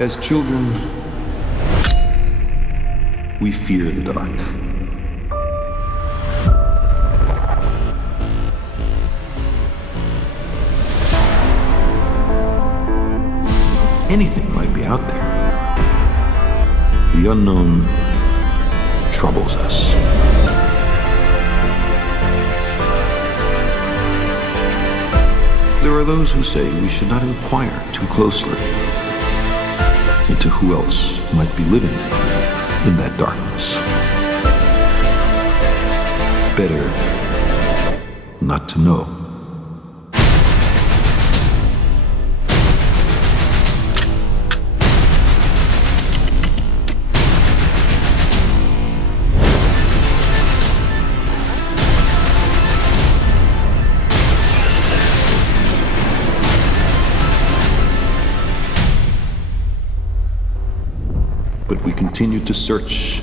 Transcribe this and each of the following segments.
As children, we fear the dark. Anything might be out there. The unknown troubles us. There are those who say we should not inquire too closely into who else might be living in that darkness. Better not to know. But we continue to search.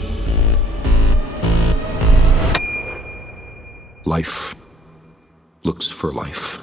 Life looks for life.